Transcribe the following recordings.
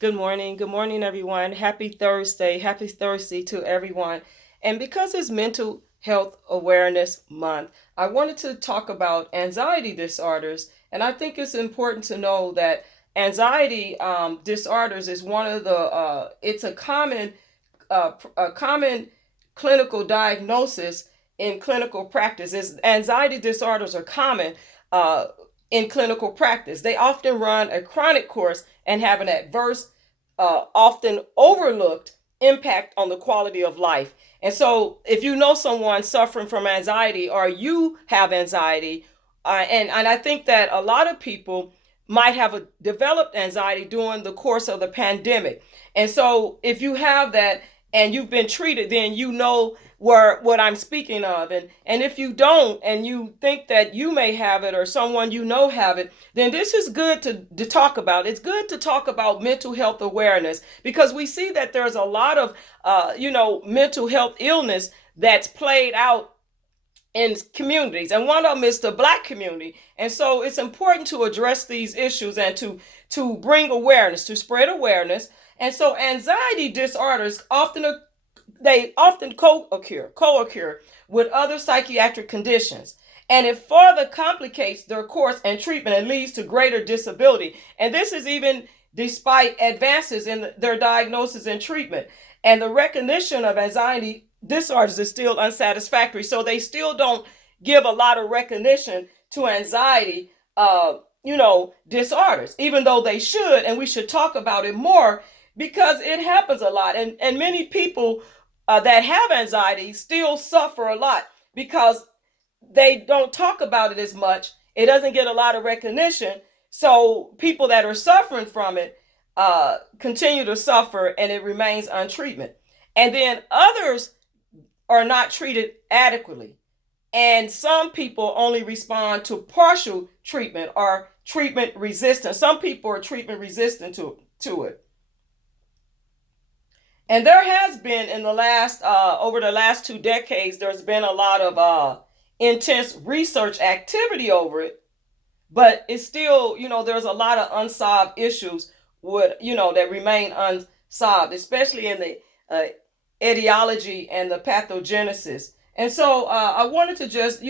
Good morning. Good morning, everyone. Happy Thursday. Happy Thursday to everyone. And because it's Mental Health Awareness Month, I wanted to talk about anxiety disorders. And I think it's important to know that anxiety disorders is one of it's a common clinical diagnosis in clinical practice. Anxiety disorders are common uh, in clinical practice. They often run a chronic course and have an adverse, often overlooked impact on the quality of life. And so, if you know someone suffering from anxiety or you have anxiety, and I think that a lot of people might have developed anxiety during the course of the pandemic. And so, if you have that and you've been treated, then you know what I'm speaking of. And if you don't and you think that you may have it or someone you know have it, then this is good to talk about. It's good to talk about mental health awareness because we see that there's a lot of mental health illness that's played out in communities, and one of them is the Black community. And so it's important to address these issues and to bring awareness, to spread awareness. And so anxiety disorders often co-occur with other psychiatric conditions, and it further complicates their course and treatment and leads to greater disability. And this is even despite advances in their diagnosis and treatment. And the recognition of anxiety disorders is still unsatisfactory. So they still don't give a lot of recognition to anxiety, disorders, even though they should, and we should talk about it more because it happens a lot. And many people that have anxiety still suffer a lot because they don't talk about it as much. It doesn't get a lot of recognition. So people that are suffering from it continue to suffer and it remains untreated. And then others are not treated adequately. And some people only respond to partial treatment or treatment resistant. Some people are treatment resistant to it. And there has been in the last over the last 2 decades, there's been a lot of intense research activity over it, but it's still, there's a lot of unsolved issues that remain unsolved, especially in the etiology and the pathogenesis. And so I wanted to just,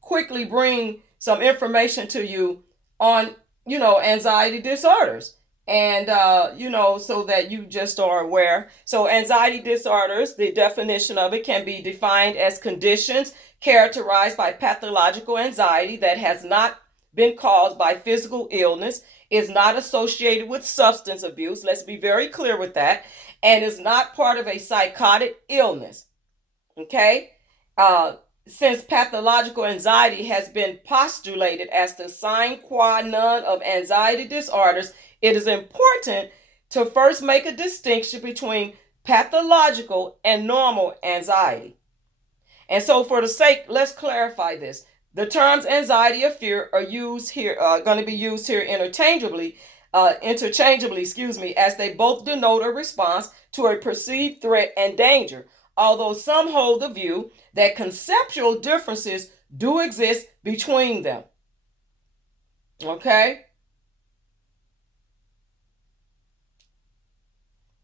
quickly bring some information to you on, anxiety disorders. And, so that you just are aware. So anxiety disorders, the definition of it can be defined as conditions characterized by pathological anxiety that has not been caused by physical illness, is not associated with substance abuse. Let's be very clear with that. And is not part of a psychotic illness. Okay? Since pathological anxiety has been postulated as the sine qua non of anxiety disorders, it is important to first make a distinction between pathological and normal anxiety. And so for the sake, let's clarify this. The terms anxiety or fear are going to be used here interchangeably, as they both denote a response to a perceived threat and danger, although some hold the view that conceptual differences do exist between them. Okay?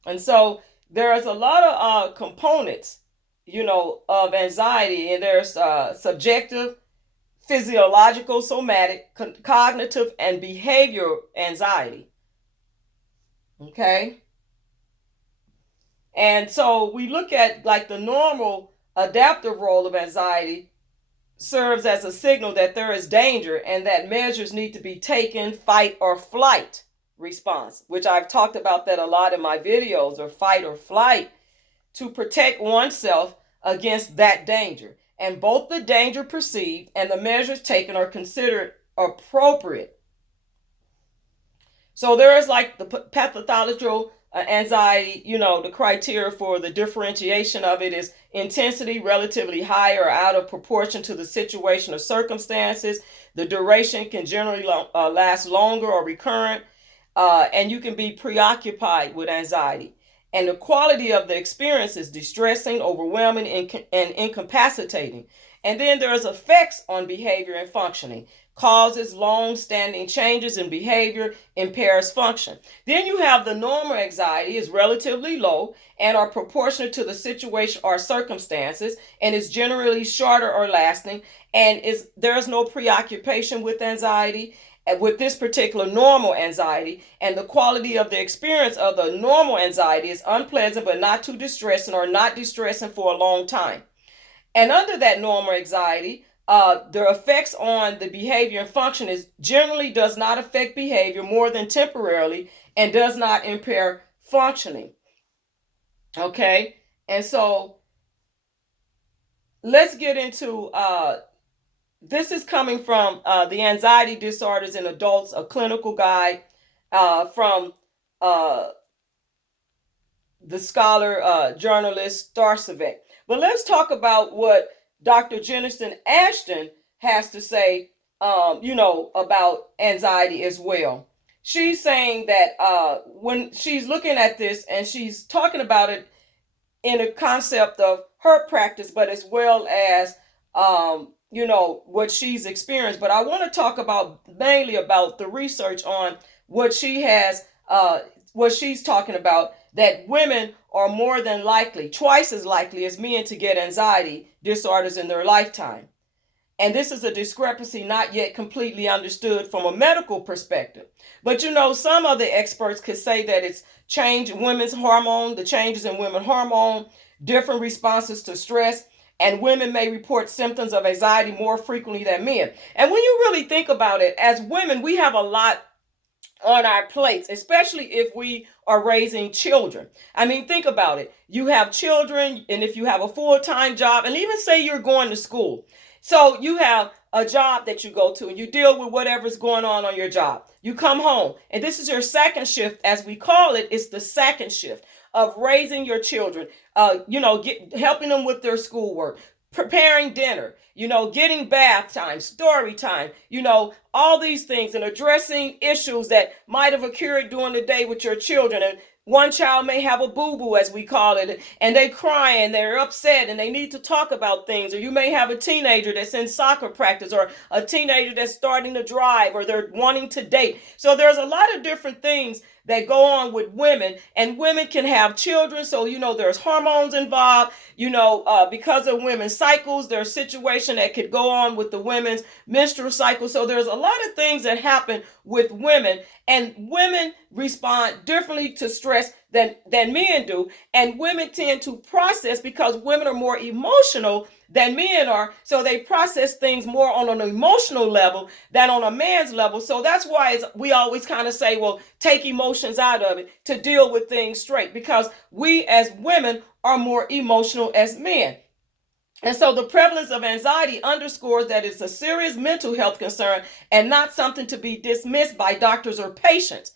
And so there's a lot of components, of anxiety, and there's subjective, physiological, somatic, cognitive, and behavioral anxiety. Okay? And so we look at like the normal adaptive role of anxiety serves as a signal that there is danger and that measures need to be taken, fight or flight response, which I've talked about that a lot in my videos, or fight or flight, to protect oneself against that danger. And both the danger perceived and the measures taken are considered appropriate. So there is like the pathological anxiety, the criteria for the differentiation of it is intensity relatively high or out of proportion to the situation or circumstances. The duration can generally last longer or recurrent, and you can be preoccupied with anxiety. And the quality of the experience is distressing, overwhelming, and incapacitating. And then there's effects on behavior and functioning. causes long-standing changes in behavior, impairs function. Then you have the normal anxiety is relatively low and are proportionate to the situation or circumstances, and is generally shorter or lasting, and there's no preoccupation with anxiety, with this particular normal anxiety, and the quality of the experience of the normal anxiety is unpleasant but not too distressing, or not distressing for a long time. And under that normal anxiety, the effects on the behavior and function is generally does not affect behavior more than temporarily, and does not impair functioning. Okay, and so let's get into this is coming from the Anxiety Disorders in Adults, a clinical guide from uh, the scholar journalist Starcevic. But let's talk about what Dr. Jennifer Ashton has to say, about anxiety as well. She's saying that when she's looking at this, and she's talking about it in a concept of her practice, but as well as what she's experienced. But I want to talk about mainly about the research on what she has, what she's talking about, that women are more than likely, twice as likely as men, to get anxiety disorders in their lifetime. And this is a discrepancy not yet completely understood from a medical perspective. But some of the experts could say that it's change in women's hormone, the changes in women's hormone, different responses to stress, and women may report symptoms of anxiety more frequently than men. And when you really think about it, as women, we have a lot on our plates, especially if we are raising children. I mean, think about it. You have children, and if you have a full-time job, and even say you're going to school. So you have a job that you go to, and you deal with whatever's going on your job. You come home, and this is your second shift, as we call it. It's the second shift of raising your children, helping them with their schoolwork, preparing dinner, getting bath time, story time, all these things, and addressing issues that might have occurred during the day with your children. And one child may have a boo-boo, as we call it, and they cry and they're upset and they need to talk about things. Or you may have a teenager that's in soccer practice, or a teenager that's starting to drive, or they're wanting to date. So there's a lot of different things that go on with women, and women can have children. So, there's hormones involved, because of women's cycles, there's situation that could go on with the women's menstrual cycle. So there's a lot of things that happen with women, and women respond differently to stress than men do. And women tend to process, because women are more emotional than men are, so they process things more on an emotional level than on a man's level. So that's why we always kind of say, well, take emotions out of it to deal with things straight, because we as women are more emotional as men. And so the prevalence of anxiety underscores that it's a serious mental health concern, and not something to be dismissed by doctors or patients.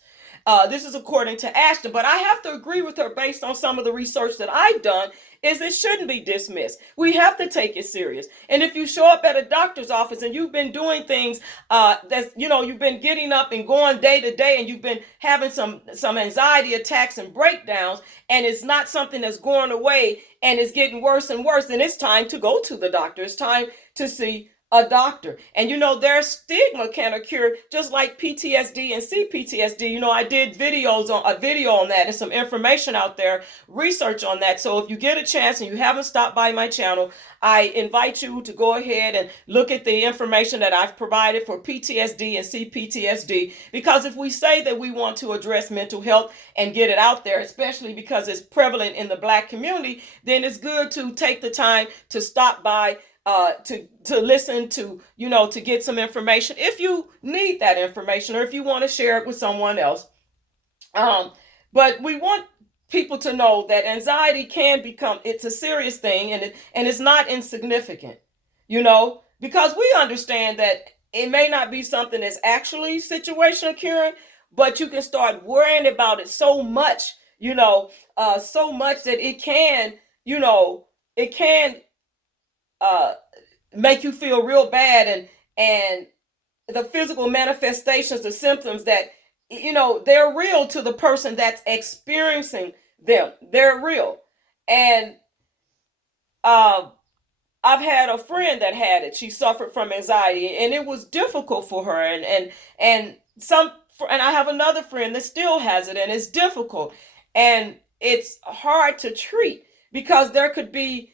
This is according to Ashton, but I have to agree with her based on some of the research that I've done, is it shouldn't be dismissed. We have to take it serious. And if you show up at a doctor's office and you've been doing things you've been getting up and going day to day, and you've been having some anxiety attacks and breakdowns, and it's not something that's going away and it's getting worse and worse, then it's time to go to the doctor. It's time to see a doctor. And their stigma can occur just like PTSD and CPTSD. I did a video on that, and some information out there, research on that. So if you get a chance and you haven't stopped by my channel, I invite you to go ahead and look at the information that I've provided for PTSD and CPTSD. Because if we say that we want to address mental health and get it out there, especially because it's prevalent in the Black community, then it's good to take the time to stop by, to listen to, to get some information if you need that information, or if you want to share it with someone else. But we want people to know that anxiety it's a serious thing, and it's not insignificant, because we understand that it may not be something that's actually situation occurring, but you can start worrying about it so much, so much that it can, make you feel real bad, and the physical manifestations, the symptoms that they're real to the person that's experiencing them. They're real. And I've had a friend that had it. She suffered from anxiety, and it was difficult for her. And some, and I have another friend that still has it, and it's difficult, and it's hard to treat because there could be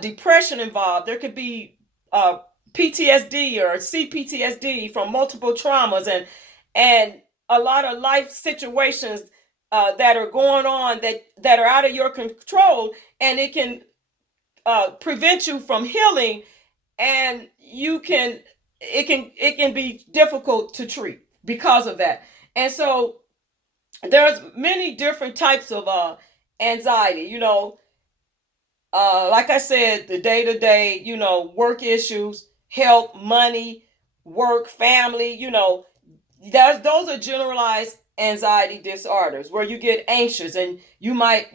depression involved. There could be uh, PTSD or CPTSD from multiple traumas, and a lot of life situations that are going on that are out of your control, and it can prevent you from healing, and it can be difficult to treat because of that. And so there's many different types of anxiety. Like I said, the day to day, work issues, health, money, work, family, those are generalized anxiety disorders where you get anxious and you might,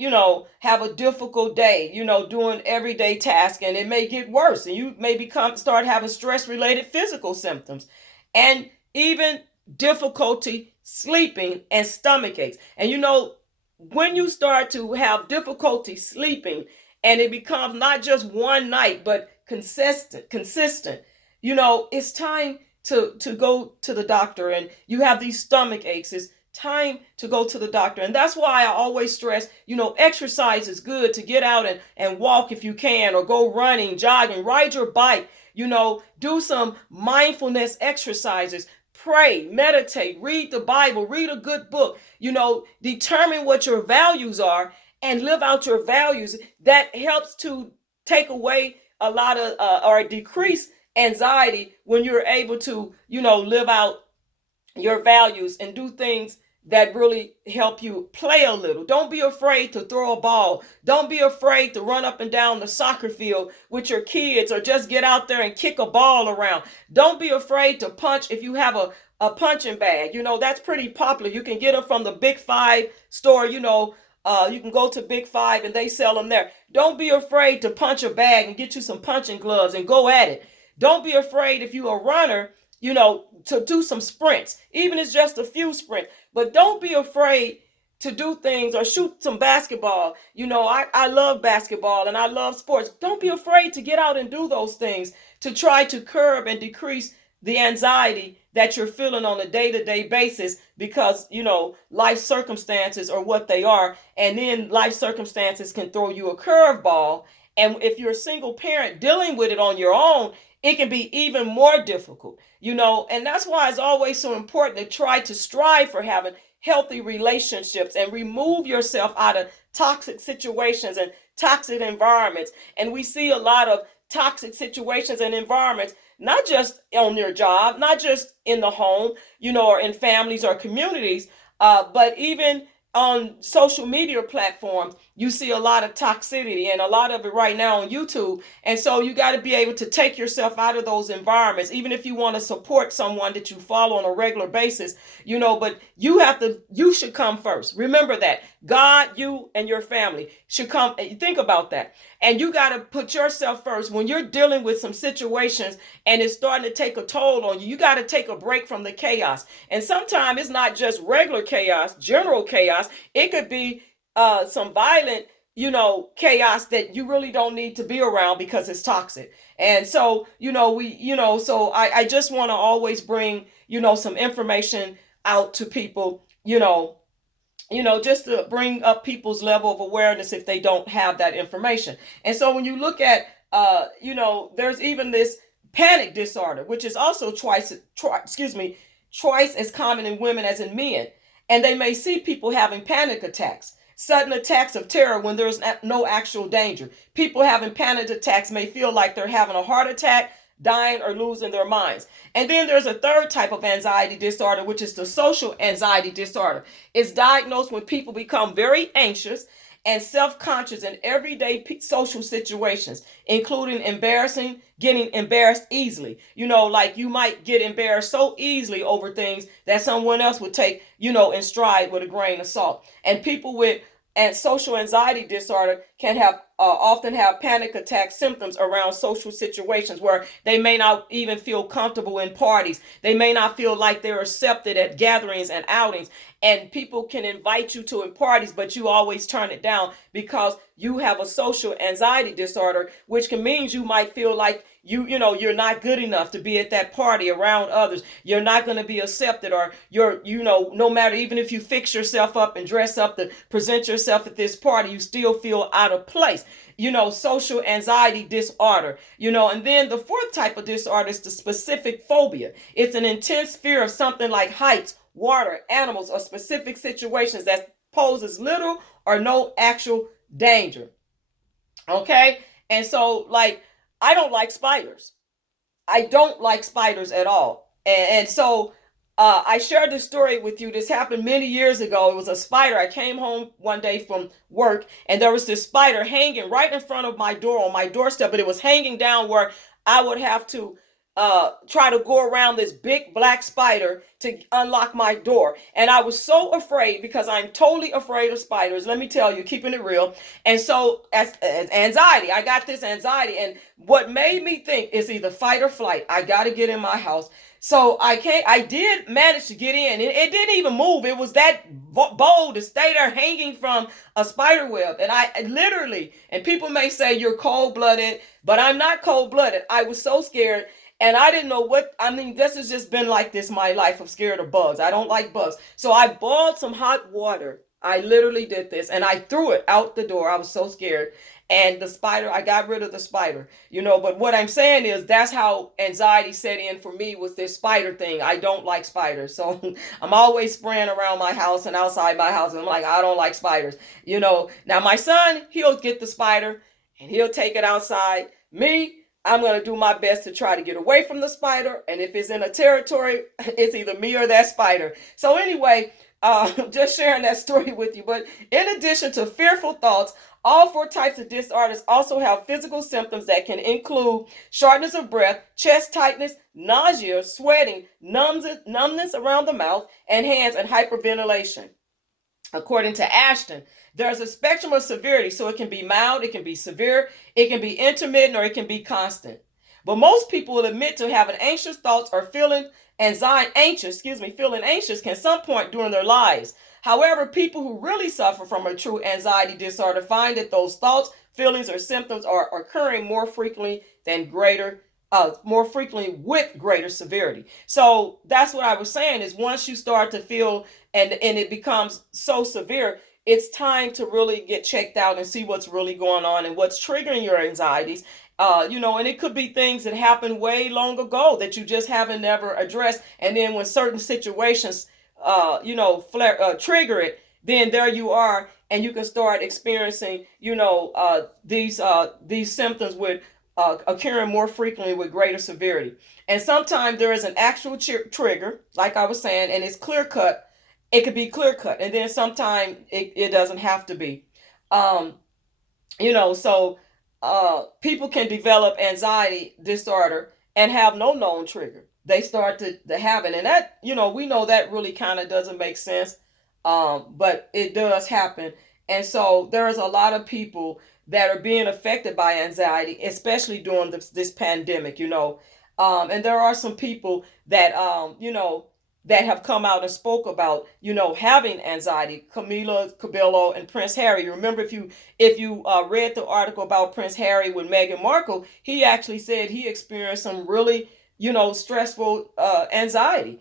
have a difficult day, doing everyday tasks, and it may get worse and you may start having stress related physical symptoms and even difficulty sleeping and stomach aches. And when you start to have difficulty sleeping and it becomes not just one night but consistent, it's time to go to the doctor. And you have these stomach aches, it's time to go to the doctor. And that's why I always stress, exercise is good, to get out and walk if you can, or go running, jogging, ride your bike, do some mindfulness exercises, pray, meditate, read the Bible, read a good book, determine what your values are and live out your values. That helps to take away a lot of or decrease anxiety when you're able to, live out your values and do things that really help you. Play a little. Don't be afraid to throw a ball. Don't be afraid to run up and down the soccer field with your kids, or just get out there and kick a ball around. Don't be afraid to punch if you have a punching bag. That's pretty popular. You can get them from the Big Five store. You can go to Big Five and they sell them there. Don't be afraid to punch a bag and get you some punching gloves and go at it. Don't be afraid if you're a runner, to do some sprints, even if it's just a few sprints. But don't be afraid to do things or shoot some basketball. I love basketball and I love sports. Don't be afraid to get out and do those things to try to curb and decrease the anxiety that you're feeling on a day-to-day basis, because life circumstances are what they are, and then life circumstances can throw you a curveball. And if you're a single parent dealing with it on your own, it can be even more difficult. And that's why it's always so important to try to strive for having healthy relationships and remove yourself out of toxic situations and toxic environments. And we see a lot of toxic situations and environments, not just on your job, not just in the home, or in families or communities, but even on social media platforms. You see a lot of toxicity, and a lot of it right now on YouTube. And so you got to be able to take yourself out of those environments, even if you want to support someone that you follow on a regular basis, but you should come first. Remember that God, you, and your family should come. Think about that. And you got to put yourself first. When you're dealing with some situations and it's starting to take a toll on you, you got to take a break from the chaos. And sometimes it's not just regular chaos, general chaos. It could be some violent, chaos that you really don't need to be around because it's toxic. And so, so I just want to always bring, some information out to people, just to bring up people's level of awareness if they don't have that information. And so when you look at, there's even this panic disorder, which is also twice as common in women as in men. And they may see people having panic attacks, sudden attacks of terror when there's no actual danger. People having panic attacks may feel like they're having a heart attack, dying, or losing their minds. And then there's a third type of anxiety disorder, which is the social anxiety disorder. It's diagnosed when people become very anxious and self-conscious in everyday social situations, including getting embarrassed easily. Like you might get embarrassed so easily over things that someone else would take, in stride with a grain of salt. And people with social anxiety disorder can have often have panic attack symptoms around social situations where they may not even feel comfortable in parties. They may not feel like they're accepted at gatherings and outings. And people can invite you to parties, but you always turn it down because you have a social anxiety disorder, which can mean you might feel like you're not good enough to be at that party around others. You're not going to be accepted, or no matter, even if you fix yourself up and dress up to present yourself at this party, you still feel out of place. Social anxiety disorder. And then the fourth type of disorder is the specific phobia. It's an intense fear of something like heights, water, animals, or specific situations that poses little or no actual danger. Okay? And so, like, I don't like spiders. I don't like spiders at all. And so I shared this story with you. This happened many years ago. It was a spider. I came home one day from work, and there was this spider hanging right in front of my door on my doorstep, but it was hanging down where I would have to try to go around this big black spider to unlock my door. And I was so afraid because I'm totally afraid of spiders. Let me tell you, keeping it real. And so as anxiety, I got this anxiety. And what made me think is either fight or flight. I got to get in my house. So I did manage to get in. It didn't even move. It was that bold to stay there hanging from a spider web. And I literally, and people may say you're cold blooded, but I'm not cold blooded. I was so scared. And I didn't know this has just been like this my life. I'm scared of bugs. I don't like bugs. So I boiled some hot water. I literally did this and I threw it out the door. I was so scared. And the spider, I got rid of the spider, but what I'm saying is that's how anxiety set in for me, was this spider thing. I don't like spiders. So I'm always spraying around my house and outside my house. And I'm like, I don't like spiders. Now my son, he'll get the spider and he'll take it outside. Me, I'm going to do my best to try to get away from the spider. And if it's in a territory, it's either me or that spider. So anyway, just sharing that story with you. But in addition to fearful thoughts, all four types of disorders also have physical symptoms that can include shortness of breath, chest tightness, nausea, sweating, numbness around the mouth and hands, and hyperventilation. According to Ashton, there's a spectrum of severity, so it can be mild, it can be severe, it can be intermittent, or it can be constant. But most people will admit to having anxious thoughts or feeling anxious can some point during their lives. However, people who really suffer from a true anxiety disorder find that those thoughts, feelings, or symptoms are occurring more frequently with greater severity. So that's what I was saying, is once you start to feel and it becomes so severe, it's time to really get checked out and see what's really going on and what's triggering your anxieties. And it could be things that happened way long ago that you just haven't never addressed. And then when certain situations, trigger it, then there you are, and you can start experiencing, these symptoms with occurring more frequently with greater severity. And sometimes there is an actual trigger, like I was saying, and it's clear cut. It could be clear cut, and then sometimes it doesn't have to be. Um, so people can develop anxiety disorder and have no known trigger. They start to have it, and that, we know that really kind of doesn't make sense, but it does happen. And so there's a lot of people that are being affected by anxiety, especially during this pandemic. And there are some people that that have come out and spoke about, having anxiety. Camila Cabello and Prince Harry. Remember, if you read the article about Prince Harry with Meghan Markle, he actually said he experienced some really, stressful anxiety,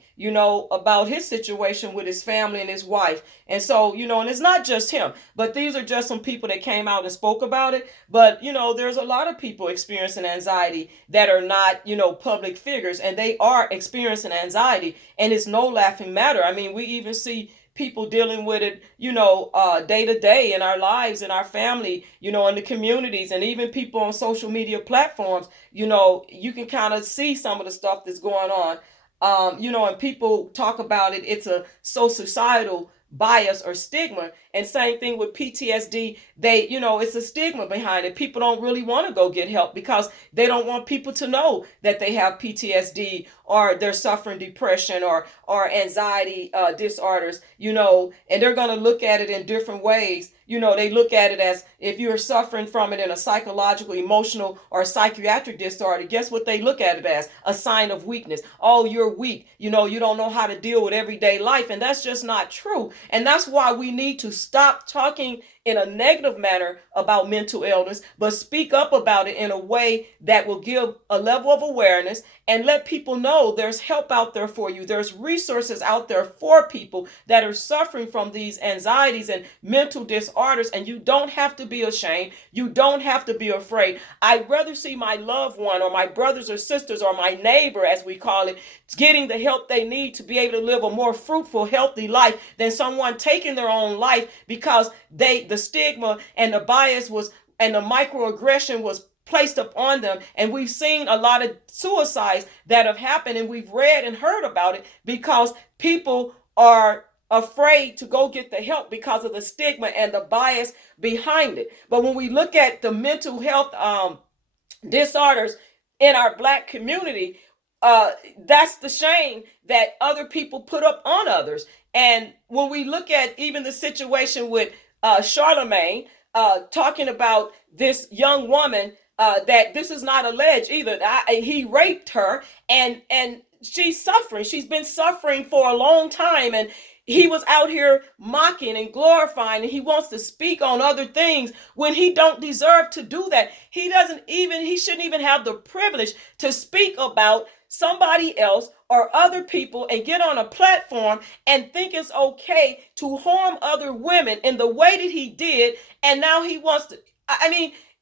about his situation with his family and his wife. And so, and it's not just him, but these are just some people that came out and spoke about it. But, there's a lot of people experiencing anxiety that are not, public figures, and they are experiencing anxiety, and it's no laughing matter. I mean, we even see people dealing with it, day to day in our lives, in our family, in the communities, and even people on social media platforms. You can kind of see some of the stuff that's going on. And people talk about it. It's a so societal, bias or stigma. And same thing with PTSD. They, it's a stigma behind it. People don't really want to go get help because they don't want people to know that they have PTSD or they're suffering depression or anxiety disorders, and they're going to look at it in different ways. They look at it as if you're suffering from it in a psychological, emotional, or psychiatric disorder. Guess what they look at it as? A sign of weakness. Oh, you're weak. You don't know how to deal with everyday life. And that's just not true. And that's why we need to stop talking in a negative manner about mental illness, but speak up about it in a way that will give a level of awareness and let people know there's help out there for you. There's resources out there for people that are suffering from these anxieties and mental disorders, and you don't have to be ashamed. You don't have to be afraid. I'd rather see my loved one or my brothers or sisters or my neighbor, as we call it, getting the help they need to be able to live a more fruitful, healthy life than someone taking their own life because the stigma and the bias and the microaggression was placed upon them. And we've seen a lot of suicides that have happened, and we've read and heard about it because people are afraid to go get the help because of the stigma and the bias behind it. But when we look at the mental health disorders in our Black community, that's the shame that other people put up on others. And when we look at even the situation with Charlemagne, talking about this young woman, that this is not alleged either. He raped her, and she's suffering. She's been suffering for a long time, and he was out here mocking and glorifying, and he wants to speak on other things when he don't deserve to do that. He shouldn't even have the privilege to speak about somebody else or other people and get on a platform and think it's okay to harm other women in the way that he did. And now he wants to,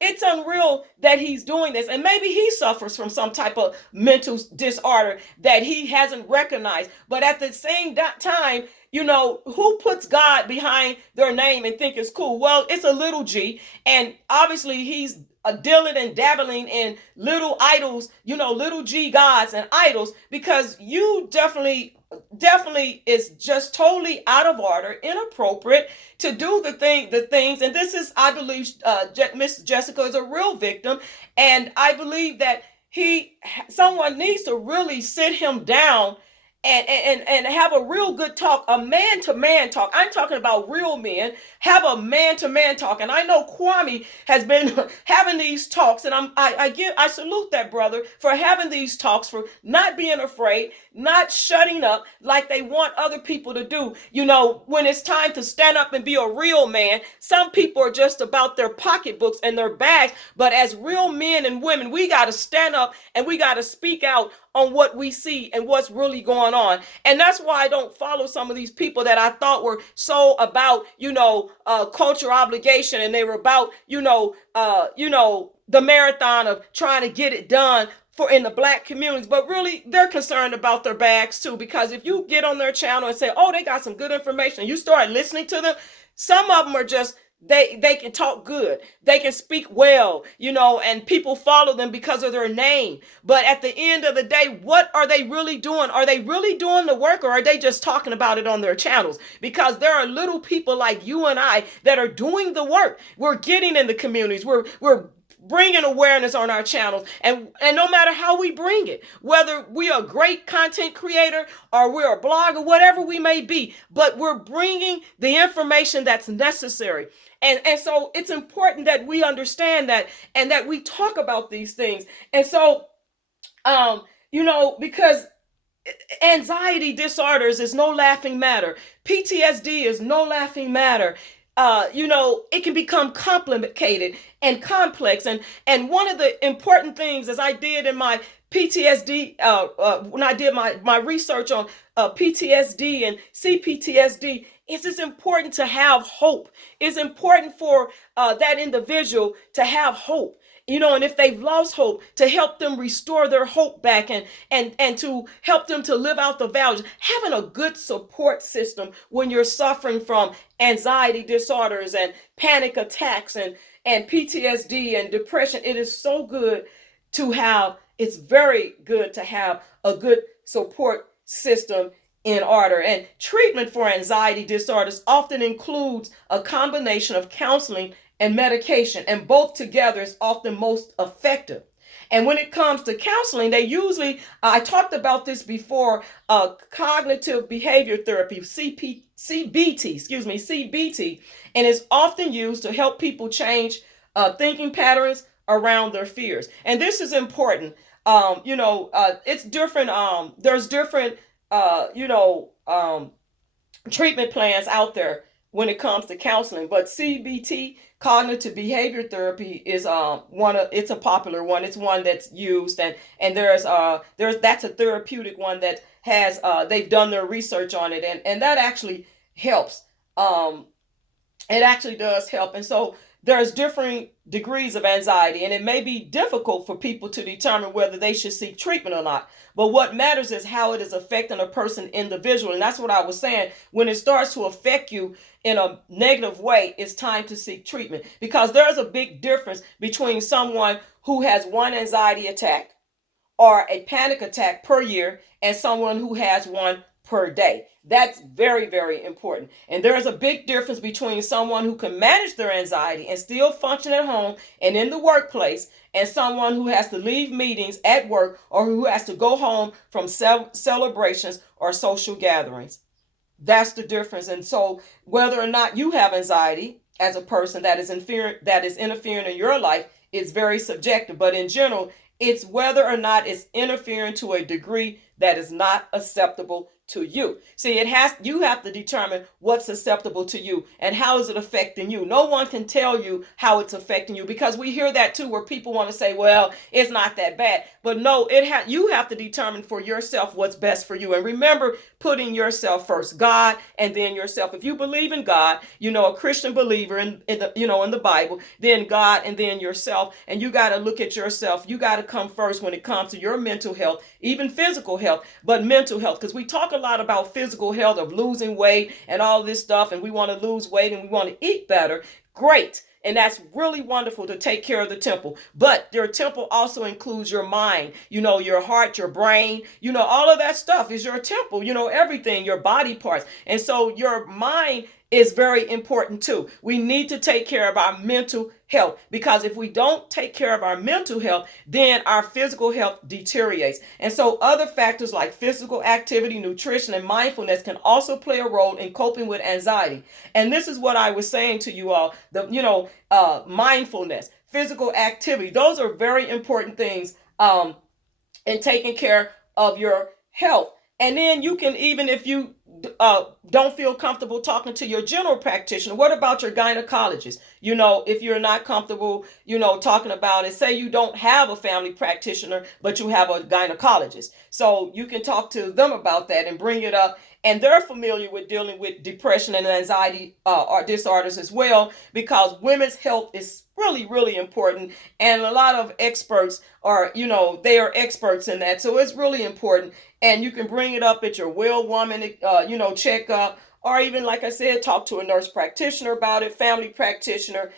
it's unreal that he's doing this. And maybe he suffers from some type of mental disorder that he hasn't recognized. But at the same time, who puts God behind their name and think it's cool? Well, it's a little G. And obviously he's dealing and dabbling in little idols, little G gods and idols, because you definitely is just totally out of order, inappropriate to do the things. And this is, I believe, Miss Jessica is a real victim, and I believe that someone needs to really sit him down and have a real good talk, a man-to-man talk. I'm talking about real men. Have a man-to-man talk. And I know Kwame has been having these talks, and I salute that brother for having these talks, for not being afraid, not shutting up like they want other people to do. When it's time to stand up and be a real man, some people are just about their pocketbooks and their bags. But as real men and women, we got to stand up and we got to speak out on what we see and what's really going on. And that's why I don't follow some of these people that I thought were so about, culture obligation, and they were about, the marathon of trying to get it done in the Black communities. But really, they're concerned about their bags too, because if you get on their channel and say, oh, they got some good information, you start listening to them, some of them are just, they can talk good, they can speak well, and people follow them because of their name. But at the end of the day, what are they really doing? Are they really doing the work, or are they just talking about it on their channels? Because there are little people like you and I that are doing the work. We're getting in the communities. We're bringing awareness on our channels, and no matter how we bring it, whether we are a great content creator or we're a blogger, whatever we may be, but we're bringing the information that's necessary. And so it's important that we understand that, and that we talk about these things. And so, because anxiety disorders is no laughing matter. PTSD is no laughing matter. It can become complicated and complex. And one of the important things, as I did in my PTSD, when I did my research on PTSD and CPTSD, it's important to have hope. It's important for that individual to have hope. And if they've lost hope, to help them restore their hope back, and to help them to live out the values. Having a good support system when you're suffering from anxiety disorders and panic attacks and PTSD and depression, it is so good to have. It's very good to have a good support system in order. And treatment for anxiety disorders often includes a combination of counseling and medication, and both together is often most effective. And when it comes to counseling, they usually, I talked about this before, cognitive behavior therapy, CBT, and is often used to help people change thinking patterns around their fears. And this is important. It's different. There's different, uh, you know, um, treatment plans out there when it comes to counseling, but CBT, cognitive behavior therapy, is one of, it's a popular one. It's one that's used, and there's that's a therapeutic one that has they've done their research on it, and that actually helps. um it actually does help. And so there's differing degrees of anxiety, and it may be difficult for people to determine whether they should seek treatment or not. But what matters is how it is affecting a person individually. And that's what I was saying. When it starts to affect you in a negative way, it's time to seek treatment, because there's a big difference between someone who has one anxiety attack or a panic attack per year and someone who has one per day. That's very, very important. And there is a big difference between someone who can manage their anxiety and still function at home and in the workplace, and someone who has to leave meetings at work or who has to go home from celebrations or social gatherings. That's the difference. And so whether or not you have anxiety as a person that is interfering in your life is very subjective. But in general, it's whether or not it's interfering to a degree that is not acceptable to you. See, you have to determine what's acceptable to you and how is it affecting you. No one can tell you how it's affecting you, because we hear that too, where people want to say, well, it's not that bad. But no, you have to determine for yourself what's best for you. And remember, putting yourself first, God and then yourself. If you believe in God, a Christian believer in the Bible, then God and then yourself. And you got to look at yourself. You got to come first when it comes to your mental health, even physical health, but mental health. Because we talk a lot about physical health, of losing weight and all this stuff, and we want to lose weight and we want to eat better. Great. And that's really wonderful to take care of the temple. But your temple also includes your mind, your heart, your brain, all of that stuff is your temple, everything, your body parts. And so your mind is very important too. We need to take care of our mental health, because if we don't take care of our mental health, then our physical health deteriorates. And so other factors like physical activity, nutrition, and mindfulness can also play a role in coping with anxiety. And this is what I was saying to you all, mindfulness, physical activity, those are very important things in taking care of your health. And then you can, even if you don't feel comfortable talking to your general practitioner, what about your gynecologist? If you're not comfortable, talking about it, say you don't have a family practitioner, but you have a gynecologist. So you can talk to them about that and bring it up. And they're familiar with dealing with depression and anxiety or disorders as well, because women's health is really, really important. And a lot of experts are, they are experts in that. So it's really important. And you can bring it up at your well woman, checkup, or even, like I said, talk to a nurse practitioner about it, family practitioner,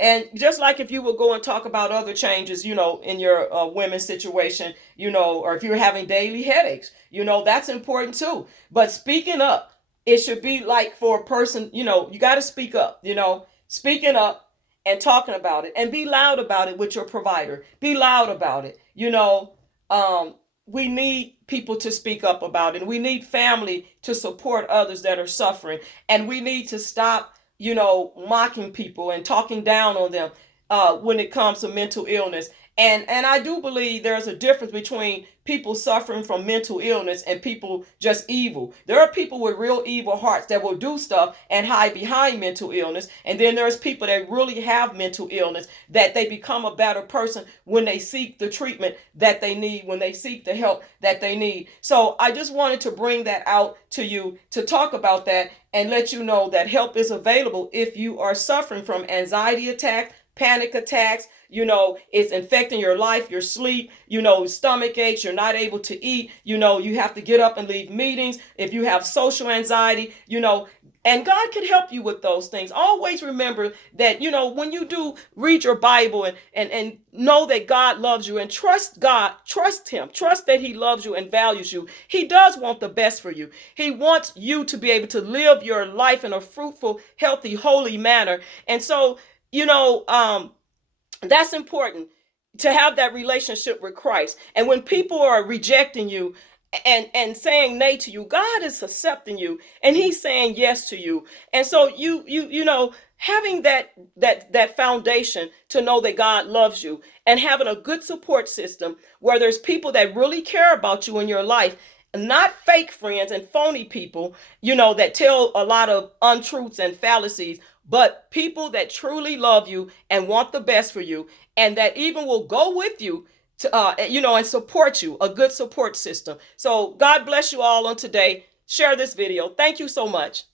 and just like if you will go and talk about other changes, in your women's situation, or if you're having daily headaches, that's important too. But speaking up, it should be like for a person, you got to speak up, speaking up and talking about it, and be loud about it with your provider. Be loud about it. Um, we need people to speak up about it. We need family to support others that are suffering. And we need to stop, mocking people and talking down on them when it comes to mental illness. And I do believe there's a difference between people suffering from mental illness and people just evil. There are people with real evil hearts that will do stuff and hide behind mental illness. And then there's people that really have mental illness, that they become a better person when they seek the treatment that they need, when they seek the help that they need. So I just wanted to bring that out to you, to talk about that and let you know that help is available if you are suffering from anxiety attacks, panic attacks, it's infecting your life, your sleep, stomach aches, you're not able to eat, you have to get up and leave meetings. If you have social anxiety, And God can help you with those things. Always remember that, when you do read your Bible and know that God loves you, and trust God, trust Him, trust that He loves you and values you. He does want the best for you. He wants you to be able to live your life in a fruitful, healthy, holy manner. And so, that's important, to have that relationship with Christ. And when people are rejecting you and saying nay to you, God is accepting you and He's saying yes to you. And so having that foundation to know that God loves you, and having a good support system where there's people that really care about you in your life, not fake friends and phony people, that tell a lot of untruths and fallacies, but people that truly love you and want the best for you, and that even will go with you to, and support you, a good support system. So God bless you all on today. Share this video. Thank you so much.